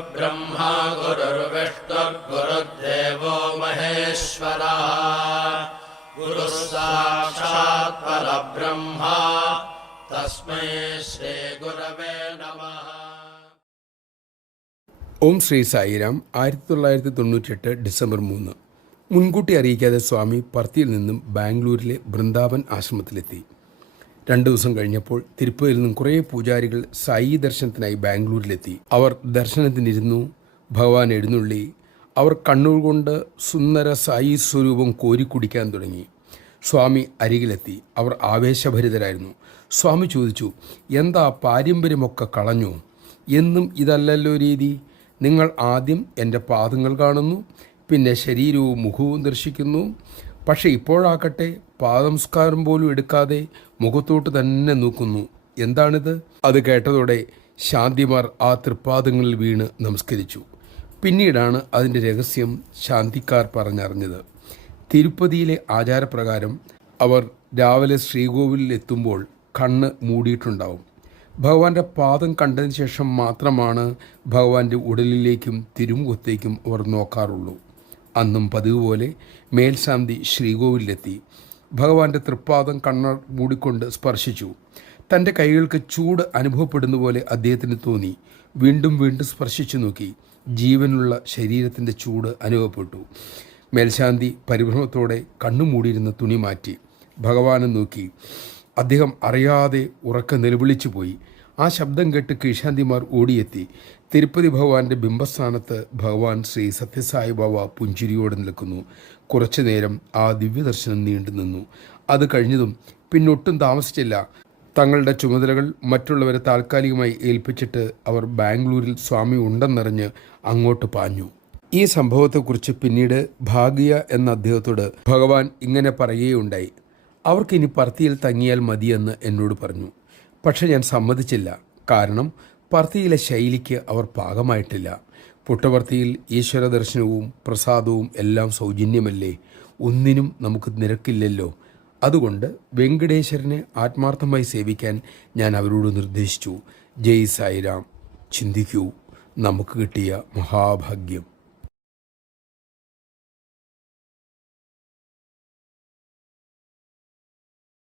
गुरुर्ब्रह्मा गुरुर्विष्णुर्गुरुर्देवो महेश्वरः। गुरुः साक्षात् परब्रह्मा। तस्मै श्रीगुरवे नमः। ഓം ശ്രീ സായിരാം ആയിരത്തി തൊള്ളായിരത്തി തൊണ്ണൂറ്റിയെട്ട് ഡിസംബർ മൂന്ന്. മുൻകൂട്ടി അറിയിക്കാതെ സ്വാമി പർത്തിയിൽ നിന്നും ബാംഗ്ലൂരിലെ ബൃന്ദാവൻ ആശ്രമത്തിലെത്തി. രണ്ടു ദിവസം കഴിഞ്ഞപ്പോൾ തിരുപ്പതിയിൽ നിന്നും കുറേ പൂജാരികൾ സായി ദർശനത്തിനായി ബാംഗ്ലൂരിലെത്തി. അവർ ദർശനത്തിനിരുന്നു ഭഗവാൻ എഴുന്നള്ളി അവർ കണ്ണൂർ കൊണ്ട് സുന്ദര സായി സ്വരൂപം കോരിക്കുടിക്കാൻ തുടങ്ങി. സ്വാമി അരികിലെത്തി അവർ ആവേശഭരിതരായിരുന്നു. സ്വാമി ചോദിച്ചു എന്താ പാരമ്പര്യമൊക്കെ കളഞ്ഞു? എന്നും ഇതല്ലല്ലോ രീതി. നിങ്ങൾ ആദ്യം എന്റെ പാദങ്ങൾ കാണുന്നു പിന്നെ ശരീരവും മുഖവും ദർശിക്കുന്നു പക്ഷേ ഇപ്പോഴാകട്ടെ പാദംസ്കാരം പോലും എടുക്കാതെ മുഖത്തോട്ട് തന്നെ നോക്കുന്നു. എന്താണിത്? അത് കേട്ടതോടെ ശാന്തിമാർ ആ തൃപ്പാദങ്ങളിൽ വീണ് നമസ്കരിച്ചു. പിന്നീടാണ് അതിന്റെ രഹസ്യം ശാന്തിക്കാർ പറഞ്ഞറിഞ്ഞത്. തിരുപ്പതിയിലെ ആചാരപ്രകാരം അവർ രാവിലെ ശ്രീകോവിലിൽ എത്തുമ്പോൾ കണ്ണ് മൂടിയിട്ടുണ്ടാവും. ഭഗവാന്റെ പാദം കണ്ടതിന് ശേഷം മാത്രമാണ് ഭഗവാന്റെ ഉടലിലേക്കും തിരുമുഖത്തേക്കും അവർ നോക്കാറുള്ളൂ. അന്നും പതിവ് പോലെ മേൽശാന്തി ശ്രീകോവിലെത്തി. ഭഗവാന്റെ തൃപ്പാദം കണ്ണർ മൂടിക്കൊണ്ട് സ്പർശിച്ചു. തന്റെ കൈകൾക്ക് ചൂട് അനുഭവപ്പെടുന്ന പോലെ അദ്ദേഹത്തിന് തോന്നി. വീണ്ടും വീണ്ടും സ്പർശിച്ചു നോക്കി. ജീവനുള്ള ശരീരത്തിന്റെ ചൂട് അനുഭവപ്പെട്ടു. മേൽശാന്തി പരിഭ്രമത്തോടെ കണ്ണു മൂടിയിരുന്ന തുണി മാറ്റി. ഭഗവാനെ നോക്കി. അദ്ദേഹം അറിയാതെ ഉറക്ക നിലവിളിച്ചു പോയി ആ ശബ്ദം കേട്ട് കീശാന്തിമാർ ഓടിയെത്തി. തിരുപ്പതി ഭഗവാന്റെ ബിംബസ്ഥാനത്ത് ഭഗവാൻ ശ്രീ സത്യസായി ബാബ പുഞ്ചിരിയോടെ നിൽക്കുന്നു. കുറച്ചു നേരം ആ ദിവ്യദർശനം നീണ്ടു നിന്നു. അത് കഴിഞ്ഞതും പിന്നൊട്ടും താമസിച്ചില്ല. തങ്ങളുടെ ചുമതലകൾ മറ്റുള്ളവരെ താൽക്കാലികമായി ഏൽപ്പിച്ചിട്ട് അവർ ബാംഗ്ലൂരിൽ സ്വാമി ഉണ്ടെന്നറിഞ്ഞ് അങ്ങോട്ട് പാഞ്ഞു. ഈ സംഭവത്തെക്കുറിച്ച് പിന്നീട് ഭാഗ്യ എന്ന അദ്ദേഹത്തോട് ഭഗവാൻ ഇങ്ങനെ പറയുകയുണ്ടായി. അവർക്കിനി പർത്തിയിൽ തങ്ങിയാൽ മതിയെന്ന് എന്നോട് പറഞ്ഞു. പക്ഷെ ഞാൻ സമ്മതിച്ചില്ല. കാരണം പർത്തിയിലെ ശൈലിക്ക് അവർ പാകമായിട്ടില്ല. പുട്ടപർത്തിയിൽ ഈശ്വര ദർശനവും പ്രസാദവും എല്ലാം സൗജന്യമല്ലേ? ഒന്നിനും നമുക്ക് നിരക്കില്ലല്ലോ. അതുകൊണ്ട് വെങ്കടേശ്വരനെ ആത്മാർത്ഥമായി സേവിക്കാൻ ഞാൻ അവരോട് നിർദ്ദേശിച്ചു. ജയ് സായിരാം ചിന്തിക്കൂ. നമുക്ക് കിട്ടിയ മഹാഭാഗ്യം.